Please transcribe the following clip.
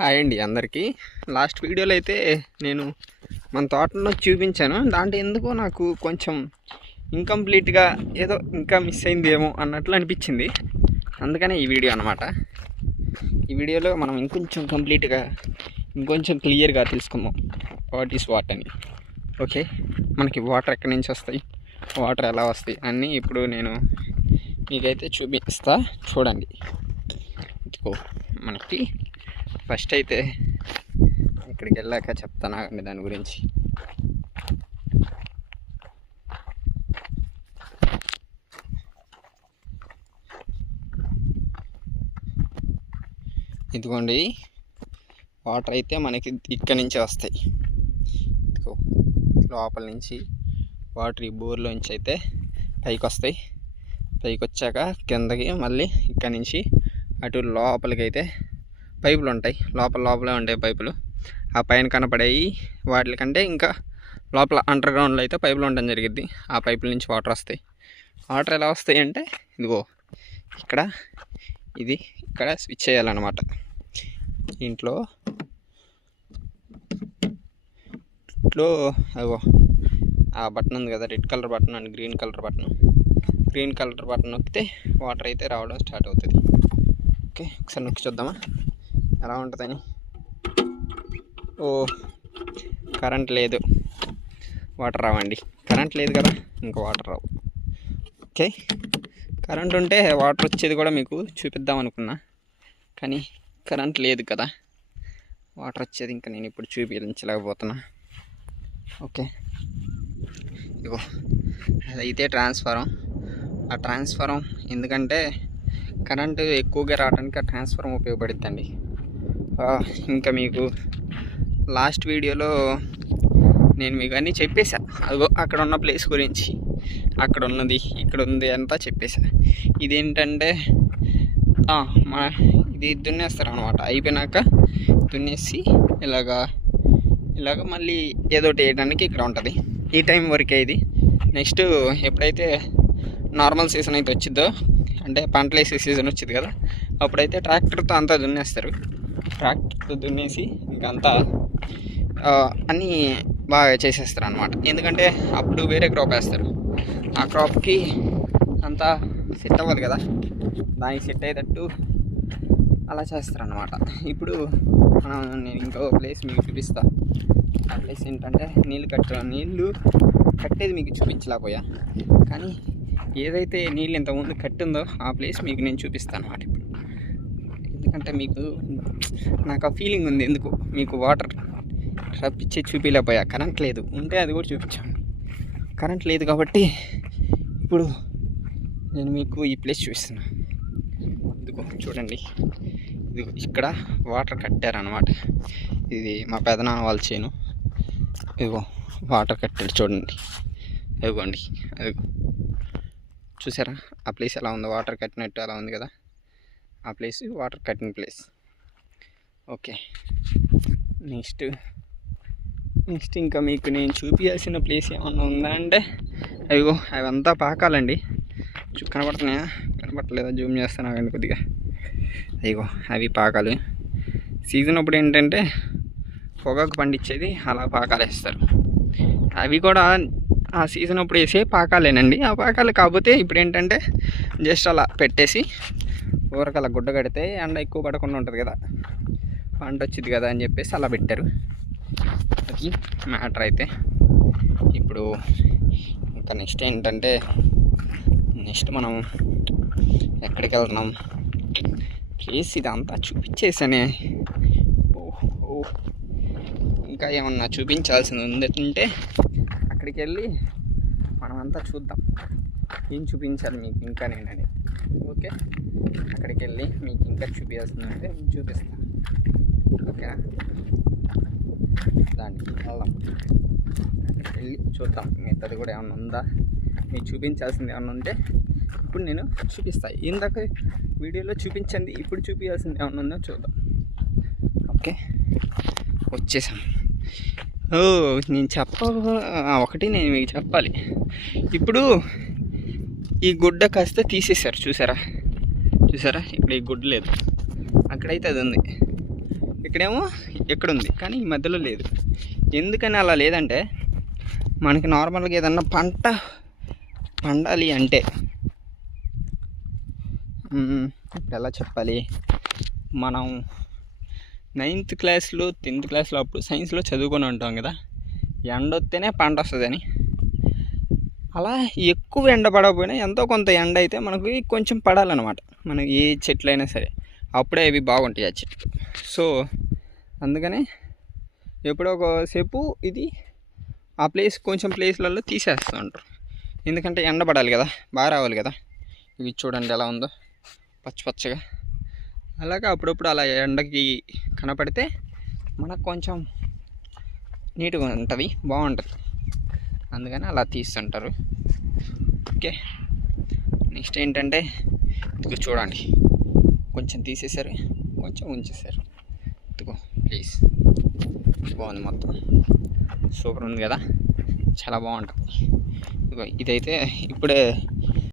Hi అండి అందరికీ. Last వీడియోలో అయితే నేను మన తోటలో చూపించాను. దాంట్లో ఎందుకో నాకు కొంచెం ఇన్కంప్లీట్గా ఏదో ఇంకా మిస్ అయిందేమో అన్నట్లు అనిపించింది. అందుకనే ఈ వీడియో అనమాట. ఈ వీడియోలో మనం ఇంకొంచెం క్లియర్గా తెలుసుకుందాం వాట్ ఈస్ వాట్ అని. ఓకే, మనకి వాటర్ ఎక్కడి నుంచి వస్తాయి, వాటర్ ఎలా వస్తాయి అన్నీ ఇప్పుడు నేను మీకైతే చూపిస్తా. చూడండి. ఇదిగో మనకి ఫస్ట్ అయితే ఇక్కడికి వెళ్ళాక చెప్తాను అండి దాని గురించి. ఇదిగోండి వాటర్ అయితే మనకి ఇక్కడి నుంచి వస్తాయి. ఇదిగో లోపల నుంచి వాటర్ ఈ బోర్లోంచి అయితే పైకి వస్తాయి. పైకి వచ్చాక కిందకి మళ్ళీ ఇక్కడి నుంచి అటు లోపలికి అయితే పైపులు ఉంటాయి. లోపలే ఉంటాయి పైపులు. ఆ పైన కనపడేవి వాటికంటే ఇంకా లోపల అండర్ గ్రౌండ్లో అయితే పైపులు ఉండడం జరిగింది. ఆ పైపుల నుంచి వాటర్ వస్తాయి. వాటర్ ఎలా వస్తాయి అంటే ఇదిగో ఇక్కడ స్విచ్ చేయాలన్నమాట. ఇంట్లో అదిగో ఆ బటన్ ఉంది కదా, red colour button and green colour button నొక్కితే వాటర్ అయితే రావడం స్టార్ట్ అవుతుంది. ఓకే, ఒకసారి నొక్కి చూద్దామా ఎలా ఉంటుందని. ఓ కరెంట్ లేదు, వాటర్ రావండి. కరెంట్ లేదు కదా, ఇంకా వాటర్ రావు. ఓకే, కరెంట్ ఉంటే వాటర్ వచ్చేది కూడా మీకు చూపిద్దాం అనుకున్నా, కానీ కరెంట్ లేదు కదా, వాటర్ వచ్చేది ఇంకా నేను ఇప్పుడు చూపించలేకపోతున్నా. ఓకే, ఇగో అదైతే ట్రాన్స్ఫారం. ఆ ట్రాన్స్ఫారం ఎందుకంటే కరెంటు ఎక్కువగా రావడానికి ఆ ట్రాన్స్ఫారం ఉపయోగపడుతుందండి. ఇంకా మీకు లాస్ట్ వీడియోలో నేను మీకు అన్నీ చెప్పేసా. అదిగో అక్కడ ఉన్న ప్లేస్ గురించి, అక్కడ ఉన్నది ఇక్కడ ఉంది అంతా చెప్పేసా. ఇదేంటంటే ఇది దున్నేస్తారు అనమాట. అయిపోయినాక దున్నేసి ఇలాగ మళ్ళీ ఏదోటి వేయడానికి ఇక్కడ ఉంటుంది. ఈ టైం వరకే ఇది. నెక్స్ట్ ఎప్పుడైతే నార్మల్ సీజన్ అయితే వచ్చిందో, అంటే పంటలు వేసే సీజన్ వచ్చింది కదా, అప్పుడైతే ట్రాక్టర్తో అంతా దున్నేస్తారు. ట్రాక్టర్తో దున్నేసి ఇంకంతా అన్నీ బాగా చేసేస్తారు అనమాట. ఎందుకంటే అప్పుడు వేరే క్రాప్ వేస్తారు. ఆ క్రాప్కి అంతా సెట్ అవ్వదు కదా, దానికి సెట్ అయ్యేటట్టు అలా చేస్తారనమాట. ఇప్పుడు నేను ఇంకో ప్లేస్ మీకు చూపిస్తా. ఆ ప్లేస్ ఏంటంటే నీళ్ళు కట్టేది మీకు చూపించలేకపోయా, కానీ ఏదైతే నీళ్ళు ఇంతకుముందు కట్టిందో ఆ ప్లేస్ మీకు నేను చూపిస్తాను అన్నమాట ఇప్పుడు. ఎందుకంటే నాకు ఆ ఫీలింగ్ ఉంది, ఎందుకు మీకు వాటర్ రప్పించి చూపించలేకపోయా. కరెంట్ లేదు, ఉంటే అది కూడా చూపించాను. కరెంట్ లేదు కాబట్టి ఇప్పుడు నేను మీకు ఈ ప్లేస్ చూపిస్తున్నా. ఇదిగో చూడండి, ఇదిగో ఇక్కడ వాటర్ కట్టారనమాట. ఇది మా పెదనాన్న వాళ్ళ చేను. ఇదిగో వాటర్ కట్టారు చూడండి. ఇదిగోండి, అదిగో చూసారా ఆ ప్లేస్ ఎలా ఉందో, వాటర్ కట్టినట్టు అలా ఉంది కదా, ఆ ప్లేస్ వాటర్ కట్టిన ప్లేస్. ఓకే, నెక్స్ట్ ఇంకా మీకు నేను చూపించాల్సిన ప్లేస్ ఏమన్నా ఉందా అంటే అయ్యో అవంతా పాకాలండి. కనపడుతున్నాయా, కనపడలేదా? జూమ్ చేస్తాను అవండి కొద్దిగా. అయ్యో అవి పాకాలు. సీజన్ అప్పుడు ఏంటంటే పొగాకు పండించేది అలా పాకాలు వేస్తారు. అవి కూడా ఆ సీజన్ అప్పుడు వేసే పాకాలేనండి. ఆ పాకాలు కాకపోతే ఇప్పుడు ఏంటంటే జస్ట్ అలా పెట్టేసి ఊరకలా గుడ్డ కడితే ఎండ ఎక్కువ పడకుండా ఉంటుంది కదా, పంట వచ్చింది కదా అని చెప్పేసి అలా పెట్టారు. అది మ్యాటర్. అయితే ఇప్పుడు ఇంకా నెక్స్ట్ ఏంటంటే మనం ఎక్కడికి వెళ్తున్నాం, ప్లేస్ ఇదంతా చూపించేసానే. ఇంకా ఏమన్నా చూపించాల్సింది ఉందంటే అక్కడికి వెళ్ళి మనమంతా చూద్దాం. ఏం చూపించాలి మీకు ఇంకా నేనని. ఓకే, అక్కడికి వెళ్ళి మీకు ఇంకా చూపించాల్సిందంటే నేను చూపిస్తాను. ఓకేనా, దానికి వెళ్దాం. అక్కడికి వెళ్ళి చూద్దాం మిగతాది కూడా ఏమన్నా ఉందా, మీకు చూపించాల్సింది ఏమన్నా ఉంటే ఇప్పుడు నేను చూపిస్తాను. ఇందాక వీడియోలో చూపించండి, ఇప్పుడు చూపించాల్సింది ఏమన్నా ఉందో చూద్దాం. ఓకే, వచ్చేసాం. నేను మీకు చెప్పాలి. ఇప్పుడు ఈ గుడ్డ కాస్త తీసేశారు, చూసారా? ఇక్కడ ఈ గుడ్డ లేదు, అక్కడైతే అది ఉంది. ఇక్కడేమో ఎక్కడుంది, కానీ ఈ మధ్యలో లేదు. ఎందుకని అలా లేదంటే, మనకి నార్మల్గా ఏదన్నా పంట పండాలి అంటే ఇప్పుడు ఎలా చెప్పాలి, మనం 9th క్లాస్లో 10th క్లాస్లో అప్పుడు సైన్స్లో చదువుకొని ఉంటాం కదా, ఎండ వస్తేనే పంట వస్తుందని. అలా ఎక్కువ ఎండ పడకపోయినా ఎంతో కొంత ఎండ అయితే మనకి కొంచెం పడాలన్నమాట, మనకి ఏ చెట్లు అయినా సరే, అప్పుడే అవి బాగుంటాయి ఆ చెట్లు. సో అందుకనే ఎప్పుడో ఒకసేపు ఇది ఆ కొంచెం ప్లేస్లలో తీసేస్తూ ఉంటారు, ఎందుకంటే ఎండ పడాలి కదా, బాగా రావాలి కదా. ఇవి చూడండి ఎలా ఉందో పచ్చగా. అలాగే అప్పుడప్పుడు అలా ఎండకి కనపడితే మనకు కొంచెం నీట్గా ఉంటుంది, బాగుంటుంది, అందుకని అలా తీస్తుంటారు. ఓకే, నెక్స్ట్ ఏంటంటే ఇదిగో చూడండి, కొంచెం తీసేసారు, కొంచెం ఉంచేసారు. ఇదిగో ప్లీజ్, బాగుంది, మొత్తం సూపర్ ఉంది కదా, చాలా బాగుంటుంది. ఇదిగో ఇదైతే ఇప్పుడే